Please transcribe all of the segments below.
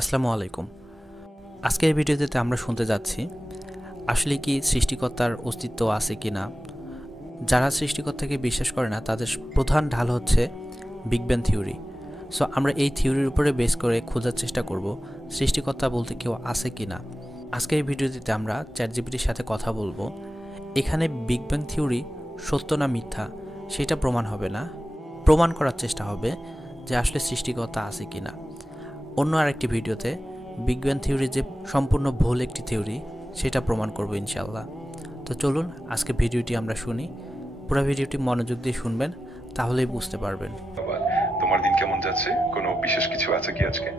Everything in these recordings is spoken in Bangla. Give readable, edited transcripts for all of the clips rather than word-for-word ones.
আসসালামু আলাইকুম। আজকের ভিডিওতে আমরা শুনতে যাচ্ছি আসলে কি সৃষ্টিকর্তার অস্তিত্ব আছে কি না। যারা সৃষ্টিকর্তাকে বিশ্বাস করে না তাদের প্রধান ঢাল হচ্ছে বিগ ব্যাং থিওরি। সো আমরা এই থিওরির উপরে বেস করে খোঁজার চেষ্টা করব সৃষ্টিকর্তা বলতে কেউ আছে কি না। আজকের এই ভিডিওটিতে আমরা চ্যাটজিপিটির সাথে কথা বলবো। এখানে বিগ ব্যাং থিওরি সত্য না মিথ্যা সেটা প্রমাণ হবে না, প্রমাণ করার চেষ্টা হবে যে আসলে সৃষ্টিকর্তা আছে কি না। অন্য আরেকটি ভিডিওতে বিগ ব্যাং থিওরি যে সম্পূর্ণ ভুল একটি থিওরি সেটা প্রমাণ করব ইনশাআল্লাহ। তো চলুন আজকে ভিডিওটি আমরা শুনি। পুরো ভিডিওটি মনোযোগ দিয়ে শুনবেন, তাহলেই বুঝতে পারবেন। তোমার দিন কেমন যাচ্ছে? কোনো বিশেষ কিছু আছে কি আজকে?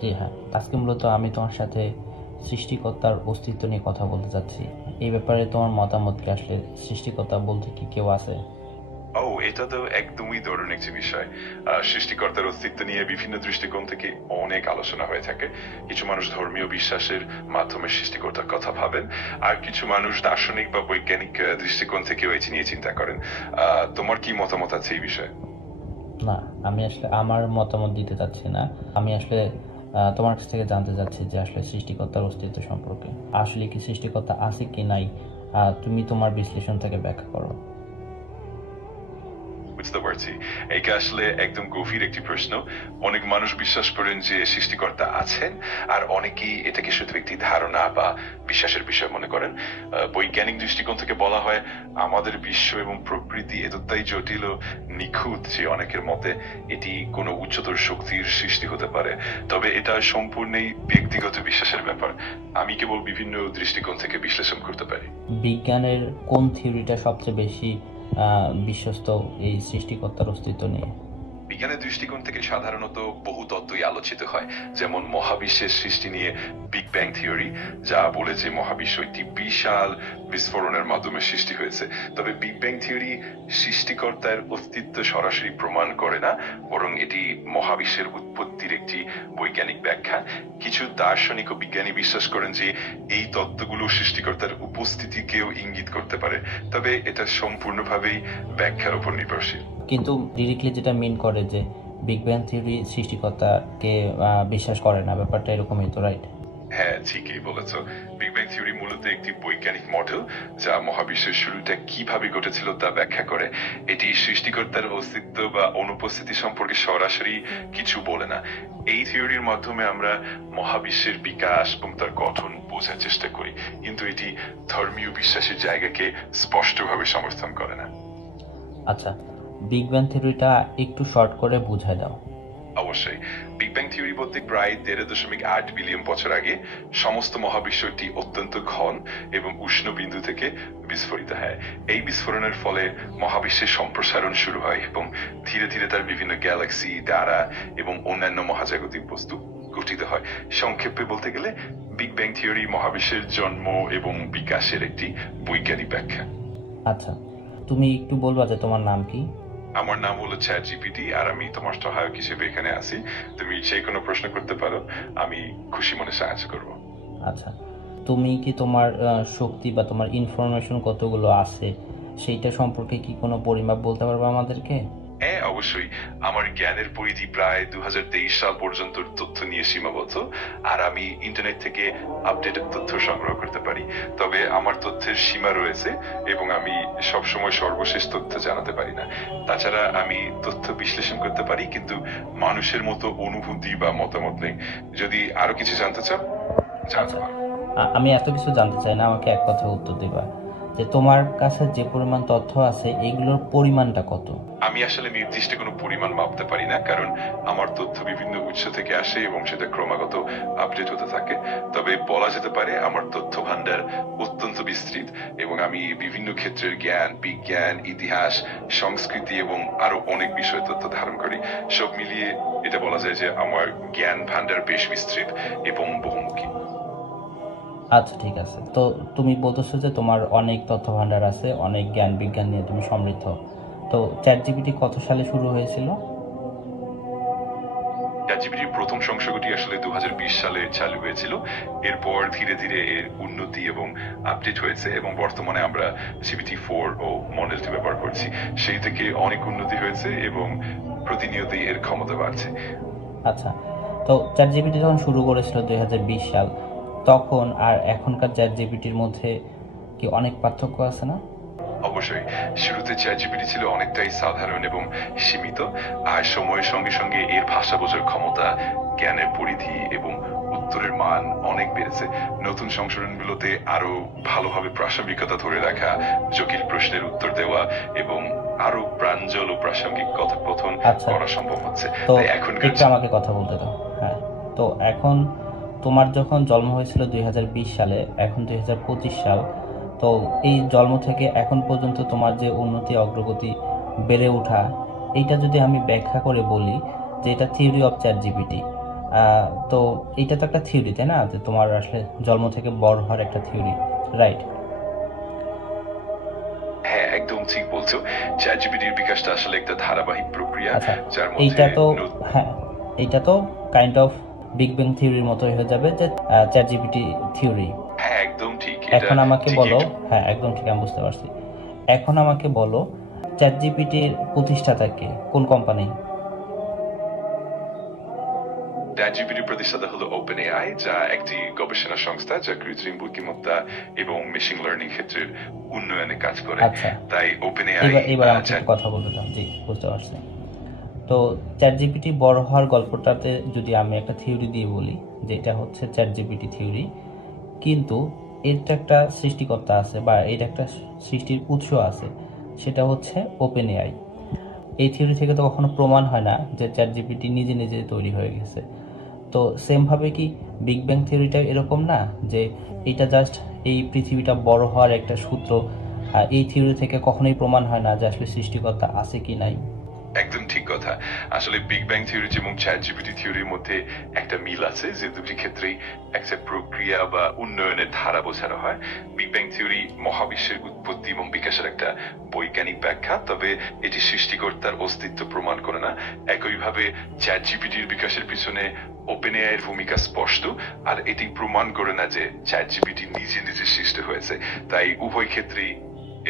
জি হ্যাঁ, আজকে মূলত আমি তোমার সাথে সৃষ্টিকর্তার অস্তিত্ব নিয়ে কথা বলতে চাচ্ছি। এই ব্যাপারে তোমার মতামত কি? আসলে সৃষ্টিকর্তা বলতে কি কেউ আছে? এটা তো একদমই দারুণ একটি বিষয়। সৃষ্টিকর্তার অস্তিত্ব নিয়ে বিভিন্ন দৃষ্টিকোণ থেকে অনেক আলোচনা হয়ে থাকে। কিছু মানুষ ধর্মীয় বিশ্বাসের মাধ্যমে সৃষ্টিকর্তার কথা ভাবেন, আর কিছু মানুষ দার্শনিক বা বৈজ্ঞানিক দৃষ্টিকোণ থেকেও এটি নিয়ে চিন্তা করেন। তোমার কি মতামত আছে এই বিষয়ে? না, আমি আসলে আমার মতামত দিতে চাচ্ছি না। আমি আসলে তোমার কাছ থেকে জানতে চাচ্ছি যে আসলে সৃষ্টিকর্তার অস্তিত্ব সম্পর্কে। আসলে কি সৃষ্টিকর্তা আছে কি নাই, তুমি তোমার বিশ্লেষণ থেকে ব্যাখ্যা করো। বুঝতে পারছি, এটা আসলে একদম গভীর একটি প্রশ্ন। অনেক মানুষ বিশ্বাস করেন যে সৃষ্টিকর্তা আছেন, আর অনেকেই এটাকে শুধু একটি ধারণা বা বিশ্বাসের বিষয় মনে করেন। বৈজ্ঞানিক দৃষ্টিকোণ থেকে বলা হয় আমাদের বিশ্ব এবং প্রকৃতি এতটাই জটিল ও নিখুঁত যে অনেকের মতে এটি কোনো উচ্চতর শক্তির সৃষ্টি হতে পারে। তবে এটা সম্পূর্ণই ব্যক্তিগত বিশ্বাসের ব্যাপার। আমি কেবল বিভিন্ন দৃষ্টিকোণ থেকে বিশ্লেষণ করতে পারি। বিজ্ঞানের কোন থিওরিটা সবচেয়ে বেশি বিশ্বস্ত এই সৃষ্টিকর্তার অস্তিত্ব নিয়ে? বিজ্ঞানের দৃষ্টিকোণ থেকে সাধারণত বহু তত্ত্বই আলোচিত হয়, যেমন মহাবিশ্বের সৃষ্টি নিয়ে বিগ ব্যাং থিওরি, যা বলে যে মহাবিশ্ব একটি বিশাল বিস্ফোরণের মাধ্যমে সৃষ্টি হয়েছে। তবে বিগ ব্যাং থিওরি সৃষ্টিকর্তার অস্তিত্ব সরাসরি প্রমাণ করে না, বরং এটি মহাবিশ্বের উৎপত্তির একটি বৈজ্ঞানিক ব্যাখ্যা। কিছু দার্শনিক ও বিজ্ঞানী বিশ্বাস করেন যে এই তত্ত্বগুলো সৃষ্টিকর্তার উপস্থিতিকেও ইঙ্গিত করতে পারে, তবে এটা সম্পূর্ণভাবেই ব্যাখ্যার উপর নির্ভরশীল। কিন্তু ডিরেক্টলি যেটা মিন করে যে বিগ ব্যাং থিওরি সৃষ্টিকর্তাকে বিশ্বাস করে না, ব্যাপারটা এরকমই তো, রাইট? হ্যাঁ, ঠিকই বলেছ। বিগ ব্যাং থিওরি মূলত একটি বৈজ্ঞানিক মডেল যা মহাবিশ্বের শুরুটা কিভাবে ঘটেছিল তা ব্যাখ্যা করে। এটি সৃষ্টিকর্তার অস্তিত্ব বা অনুপস্থিতি সম্পর্কে সরাসরি কিছু বলে না। এই থিওরির মাধ্যমে আমরা মহাবিশ্বের বিকাশ এবং তার গঠন বোঝার চেষ্টা করি, কিন্তু এটি ধর্মীয় বিশ্বাসের জায়গাকে স্পষ্টভাবে সমর্থন করে না। আচ্ছা, বিগ ব্যাং থিওরিটা একটু শর্ট করে বুঝাই দাও। অবশ্যই। বিগ ব্যাং থিওরি বলতে প্রায় ১.৮ বিলিয়ন বছর আগে সমস্ত মহাবিশ্বটি অত্যন্ত ঘন এবং উষ্ণ বিন্দু থেকে বিস্ফোরিত হয়। এই বিস্ফোরণের ফলে মহাবিশ্বের সম্প্রসারণ শুরু হয় এবং ধীরে ধীরে তার বিভিন্ন গ্যালাক্সি, তারা এবং অন্যান্য মহাজাগতিক বস্তু গঠিত হয়। সংক্ষেপে বলতে গেলে বিগ ব্যাং থিওরি মহাবিশ্বের জন্ম এবং বিকাশের একটি বৈজ্ঞানিক ব্যাখ্যা। আচ্ছা, তুমি একটু বলবা যে তোমার নাম কি? আমার নাম হলো চ্যাটজিপিটি, আর আমি তোমার সহায়ক হিসেবে এখানে আছি। তুমি যে কোনো প্রশ্ন করতে পারো, আমি খুশি মনে সাহায্য করব। আচ্ছা, তুমি কি তোমার শক্তি বা তোমার ইনফরমেশন কতগুলো আছে সেইটা সম্পর্কে কি কোনো পরিমাপ বলতে পারবে আমাদেরকে? হ্যাঁ, অবশ্যই। আমার জ্ঞানের পরিধি প্রায় 2023 সাল পর্যন্ত তথ্য নিয়ে সীমাবদ্ধ, আর আমি ইন্টারনেট থেকে আপডেটেড তথ্য সংগ্রহ করতে পারি। তবে আমার তথ্যের সীমা রয়েছে এবং আমি সবসময় সর্বশেষ তথ্য জানাতে পারি না। তাছাড়া আমি তথ্য বিশ্লেষণ করতে পারি, কিন্তু মানুষের মতো অনুভূতি বা মতামত নেই। যদি আরো কিছু জানতে চাও, জানতে পারো। আমি এত কিছু জানতে চাই না, আমাকে এক কথায় উত্তর দিবা যে তোমার কাছে যে পরিমাণ তথ্য আছে এগুলোর পরিমাণটা কত? আমি আসলে নির্দিষ্ট কোনো পরিমাণ মাপতে পারি না, কারণ আমার তথ্য বিভিন্ন উৎস থেকে আসে এবং সেটা ক্রমাগত আপডেট হতে থাকে। তবে বলা যেতে পারে আমার তথ্য ভান্ডার অত্যন্ত বিস্তৃত এবং আমি বিভিন্ন ক্ষেত্রের জ্ঞান, বিজ্ঞান, ইতিহাস, সংস্কৃতি এবং আরো অনেক বিষয় তথ্য ধারণ করি। সব মিলিয়ে এটা বলা যায় যে আমার জ্ঞান ভান্ডার বেশ বিস্তৃত এবং বহুমুখী। আচ্ছা, ঠিক আছে। তো তুমি বলতেছো যে তোমার অনেক তথ্য ভান্ডার আছে, অনেক জ্ঞান বিজ্ঞান নিয়ে তুমি সমৃদ্ধ। তো চ্যাটজিপিটি কত সালে শুরু হয়েছিল? চ্যাটজিপিটির প্রথম সংস্করণটি আসলে 2020 সালে চালু হয়েছিল। এরপর ধীরে ধীরে এর উন্নতি এবং আপডেট হয়েছে এবং বর্তমানে আমরা GPT-4 ও মডেলটি ব্যবহার করছি। সেই থেকে অনেক উন্নতি হয়েছে এবং প্রতিনিয়তই এর ক্ষমতা বাড়ছে। আচ্ছা, তো চ্যাট জিপিটি যখন শুরু করেছিল 2020 সাল, তখন আর এখনকার চ্যাট জিপিটির মধ্যে কি অনেক পার্থক্য আছে না? অবশ্যই শুরুতে চ্যাটজিপিটি ছিল অনেকটাই সাধারণ এবং সীমিত, আর সময়ের সঙ্গে সঙ্গে এর ভাষা বোঝার ক্ষমতা, জ্ঞানের পরিধি এবং উত্তরের মান অনেক বেড়েছে। নতুন সংশোধনগুলোতে আরো ভালোভাবে প্রাসঙ্গিকতা ধরে রাখা, জটিল প্রশ্নের উত্তর দেওয়া এবং আরো প্রাঞ্জল ও প্রাসঙ্গিক কথোপকথন আচ্ছা, করা সম্ভব হচ্ছে। তো তাই এখনকার একটু আমাকে কথা বলতে দাও। হ্যাঁ, তো এখন তোমার যখন জন্ম হয়েছিল 2020 সালে, এখন 2025 সাল, তো এই জন্ম থেকে এখন পর্যন্ত তোমার যে উন্নতি অগ্রগতি বেড়ে ওঠা, এইটা যদি আমি ব্যাখ্যা করে বলি যে এটা থিওরি অফ চ্যাট জিপিটি, তো এইটা তো একটা থিওরি, তাই না? যে তোমার আসলে জন্ম থেকে বড় হওয়ার একটা থিওরি, রাইট? হ্যাঁ, একদম ঠিক বলছো। চ্যাটজিপিটির বিকাশটা আসলে একটা ধারাবাহিক প্রক্রিয়া, আচ্ছা, যার এইটা মধ্যে তো হ্যাঁ, এইটা তো কাইন্ড অফ বিগ ব্যাং থিওরির মতোই হয়ে যাবে, যে চ্যাট জিপিটি থিওরি। হ্যাঁ, একদম ঠিক। এখন আমাকে ঠিকই বলো, একটু- হ্যাঁ একদম ঠিক, আমি বুঝতে পারছি। এখন আমাকে বলো, চ্যাট জিপিটির প্রতিষ্ঠাতা কে, কোন কোম্পানি? চ্যাটজিপিটির প্রতিষ্ঠাতা হলো ওপেন এআই, যা একটি গবেষণা সংস্থা যা কৃত্রিম বুদ্ধিমত্তা এবং মেশিন লার্নিং ক্ষেত্রের উন্নয়নে কাজ করে। আচ্ছা, তাই ওপেন এবার এআই আমাকে একটু কথা বলতে দাও। জি, বুঝতে পারছি। তো চ্যাট জিপিটি বড় হওয়ার গল্পটাতে যদি আমি একটা থিওরি দিয়ে বলি যে এটা হচ্ছে চ্যাট জিপিটি থিওরি, কিন্তু এর তো একটা সৃষ্টিকর্তা আছে, বা এর একটা সৃষ্টির উৎস আছে, সেটা হচ্ছে ওপেন এআই। এই থিওরি থেকে তো কখনো প্রমাণ হয় না যে চ্যাট জিপিটি নিজে নিজে তৈরি হয়ে গেছে। তো সেমভাবে কি বিগ ব্যাং থিওরিটা এরকম না, যে এটা জাস্ট এই পৃথিবীটা বড় হওয়ার একটা সূত্র, আর এই থিওরি থেকে কখনোই প্রমাণ হয় না যে আসলে সৃষ্টিকর্তা আছে কি নাই? একদম ঠিক কথা। আসলে বিগ ব্যাং থিওরি এবং চ্যাটজিপিটি থিওরির মধ্যে একটা মিল আছে, যে দুটি ক্ষেত্রেই একটা প্রক্রিয়া বা উন্নয়নের ধারা বোঝানো হয়। বিগ ব্যাং থিওরি মহাবিশ্বের উৎপত্তি এবং বিকাশের একটা বৈজ্ঞানিক ব্যাখ্যা, তবে এটি সৃষ্টিকর্তার অস্তিত্ব প্রমাণ করে না। একইভাবে চ্যাটজিপিটির বিকাশের পিছনে ওপেন এআই এর ভূমিকা স্পষ্ট, আর এটি প্রমাণ করে না যে চ্যাটজিপিটি নিজে নিজে সৃষ্টি হয়েছে। তাই উভয় ক্ষেত্রেই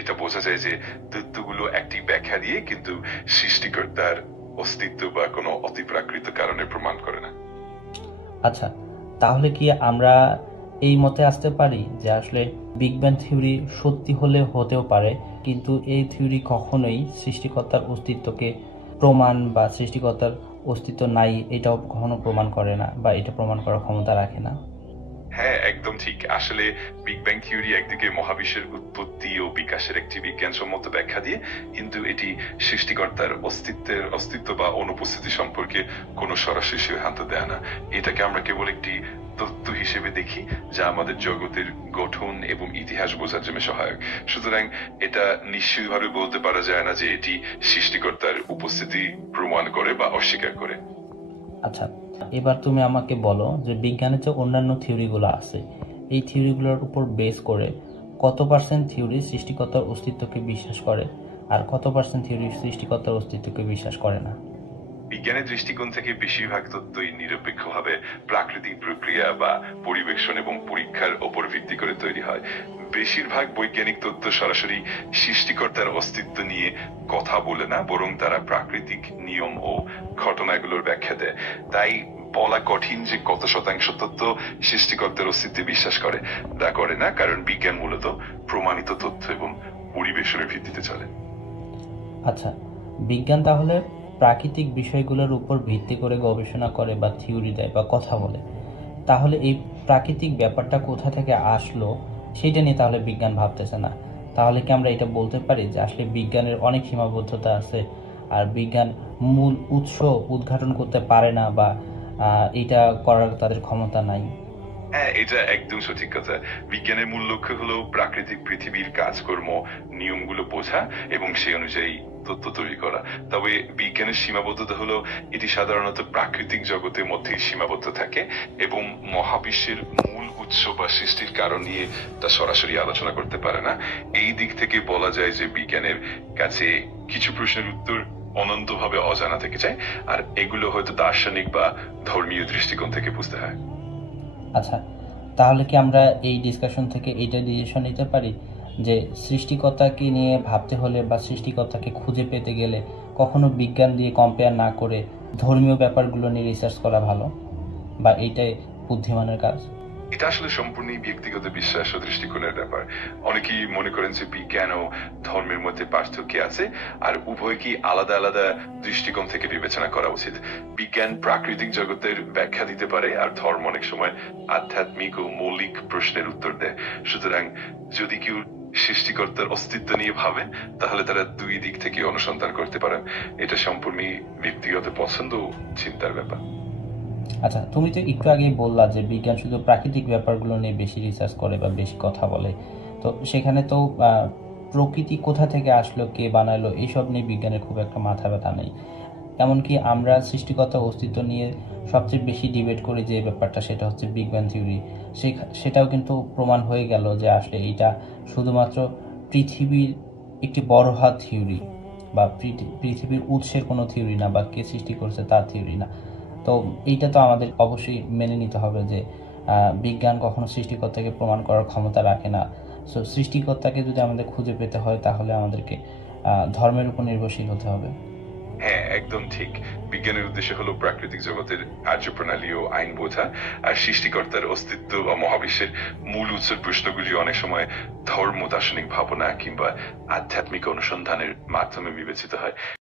এটা বোঝা যায় যে তথ্যগুলো একটি ব্যাখ্যা দিয়ে, কিন্তু সৃষ্টিকর্তার অস্তিত্ব বা কোনো অতিপ্রাকৃত কারণে প্রমাণ করে না। আচ্ছা, তাহলে কি আমরা এই মতে আসতে পারি যে আসলে বিগ ব্যাং থিওরি সত্যি হলে হতেও পারে, কিন্তু এই থিওরি কখনোই সৃষ্টিকর্তার অস্তিত্বকে প্রমাণ, বা সৃষ্টিকর্তার অস্তিত্ব নাই এটাও কখনো প্রমাণ করে না, বা এটা প্রমাণ করার ক্ষমতা রাখে না? হ্যাঁ, একদম ঠিক। আসলে বিগ ব্যাং থিওরি একদিকে মহাবিশ্বের উৎপত্তি ও বিকাশের একটি বিজ্ঞানসম্মত ব্যাখ্যা দিয়ে, কিন্তু এটি সৃষ্টিকর্তার অস্তিত্ব বা অনুপস্থিতি সম্পর্কে কোনো সরাসরি সিদ্ধান্ত দেয় না। এটাকে আমরা কেবল একটি তথ্য হিসেবে দেখি, যা আমাদের জগতের গঠন এবং ইতিহাস বোঝার জন্য সহায়ক। সুতরাং এটা নিশ্চয়ভাবে বলতে পারা যায় না যে এটি সৃষ্টিকর্তার উপস্থিতি প্রমাণ করে বা অস্বীকার করে। আচ্ছা, এবার তুমি আমাকে বলো যে বিজ্ঞানের যে অন্যান্য থিওরিগুলো আছে, এই থিওরিগুলোর উপর বেস করে কত পার্সেন্ট থিওরি সৃষ্টিকর্তার অস্তিত্বকে বিশ্বাস করে, আর কত পার্সেন্ট থিওরি সৃষ্টিকর্তার অস্তিত্বকে বিশ্বাস করে না? বিজ্ঞানের দৃষ্টিকোণ থেকে বেশিরভাগ তথ্যই নিরপেক্ষভাবে প্রাকৃতিক প্রক্রিয়া বা পরিবেশন এবং পরীক্ষার ওপর ভিত্তি করে তৈরি হয়। বেশিরভাগ বৈজ্ঞানিক তথ্য সরাসরি সৃষ্টিকর্তার অস্তিত্ব নিয়ে কথা বলে না, বরং তারা প্রাকৃতিক নিয়ম ও ঘটনাগুলোর ব্যাখ্যা দেয়। তাই বলা কঠিন যে কত শতাংশ তথ্য সৃষ্টিকর্তার অস্তিত্বে বিশ্বাস করে তা করে না, কারণ বিজ্ঞান মূলত প্রমাণিত তথ্য এবং পরিবেশনের ভিত্তিতে চলে। আচ্ছা, বিজ্ঞান তাহলে প্রাকৃতিক বিষয়গুলোর উপর ভিত্তি করে গবেষণা করে বা থিওরি দেয় বা কথা বলে, তাহলে এই প্রাকৃতিক ব্যাপারটা কোথা থেকে আসলো সেটা নিয়ে তাহলে বিজ্ঞান ভাবতেছে না। তাহলে কি আমরা এটা বলতে পারি যে আসলে বিজ্ঞানের অনেক সীমাবদ্ধতা আছে, আর বিজ্ঞান মূল উৎস উদ্ঘাটন করতে পারে না, বা এটা করার তাদের ক্ষমতা নাই? হ্যাঁ, এটা একদম সঠিক কথা। বিজ্ঞানের মূল লক্ষ্য হলো প্রাকৃতিক পৃথিবীর কাজকর্ম, নিয়মগুলো বোঝা এবং সেই অনুযায়ী তথ্য তৈরি করা। তবে বিজ্ঞানের সীমাবদ্ধতা হলো এটি সাধারণত প্রাকৃতিক জগতের মধ্যেই সীমাবদ্ধ থাকে এবং মহাবিশ্বের মূল উৎস বা সৃষ্টির কারণ নিয়ে তা সরাসরি আলোচনা করতে পারে না। এই দিক থেকে বলা যায় যে বিজ্ঞানের কাছে কিছু প্রশ্নের উত্তর অনন্তভাবে অজানা থেকে যায়, আর এগুলো হয়তো দার্শনিক বা ধর্মীয় দৃষ্টিকোণ থেকে বুঝতে হয়। আচ্ছা, তাহলে কি আমরা এই ডিসকাশন থেকে এইটা ডিসিশন নিতে পারি যে সৃষ্টিকর্তাকে নিয়ে ভাবতে হলে বা সৃষ্টিকর্তাকে খুঁজে পেতে গেলে কখনো বিজ্ঞান দিয়ে কম্পেয়ার না করে ধর্মীয় ব্যাপারগুলো নিয়ে রিসার্চ করা ভালো? বা এইটাই বুদ্ধিমানের কাজ? এটা আসলে সম্পূর্ণই ব্যক্তিগত বিশ্বাস ও দৃষ্টিকোণের ব্যাপার। অনেকেই মনে করেন যে বিজ্ঞান ও ধর্মের মধ্যে পার্থক্য আছে, আর উভয়কেই আলাদা আলাদা দৃষ্টিকোণ থেকে বিবেচনা করা উচিত। বিজ্ঞান প্রাকৃতিক জগতের ব্যাখ্যা দিতে পারে, আর ধর্ম অনেক সময় আধ্যাত্মিক ও মৌলিক প্রশ্নের উত্তর দেয়। সুতরাং যদি কেউ সৃষ্টিকর্তার অস্তিত্ব নিয়ে ভাবেন, তাহলে তারা দুই দিক থেকে অনুসন্ধান করতে পারেন। এটা সম্পূর্ণই ব্যক্তিগত পছন্দ ও চিন্তার ব্যাপার। আচ্ছা, তুমি তো একটু আগেই বললা যে বিজ্ঞান শুধু প্রাকৃতিক ব্যাপারগুলো নিয়ে বেশি রিসার্চ করে বা বেশি কথা বলে। তো সেখানে তো প্রকৃতি কোথা থেকে আসলো, কে বানালো, এইসব নিয়ে বিজ্ঞানের খুব একটা মাথা ব্যথা নেই। এমনকি আমরা সৃষ্টিকর্তার অস্তিত্ব নিয়ে সবচেয়ে বেশি ডিবেট করি যে ব্যাপারটা, সেটা হচ্ছে বিগ ব্যাং থিওরি। সেটাও কিন্তু প্রমাণ হয়ে গেল যে আসলে এইটা শুধুমাত্র পৃথিবীর একটি বড় হাত থিওরি, বা পৃথিবীর উৎসের কোনো থিওরি না, বা কে সৃষ্টি করছে তার থিওরি না। তো এইটা তো আমাদের অবশ্যই মেনে নিতে হবে যে বিজ্ঞান কখনো সৃষ্টিকর্তাকে প্রমাণ করার ক্ষমতা রাখে না। সো সৃষ্টিকর্তাকে যদি আমাদের খুঁজে পেতে হয়, তাহলে আমাদেরকে ধর্মের উপর নির্ভরশীল হতে হবে। হ্যাঁ, একদম ঠিক। বিজ্ঞানের উদ্দেশ্য হলো প্রাকৃতিক জগতের কার্যপ্রণালী ও আইন বোঝা, আর সৃষ্টিকর্তার অস্তিত্ব বা মহাবিশ্বের মূল উৎসের প্রশ্নগুলি অনেক সময় ধর্ম, দার্শনিক ভাবনা কিংবা আধ্যাত্মিক অনুসন্ধানের মাধ্যমে বিবেচিত হয়।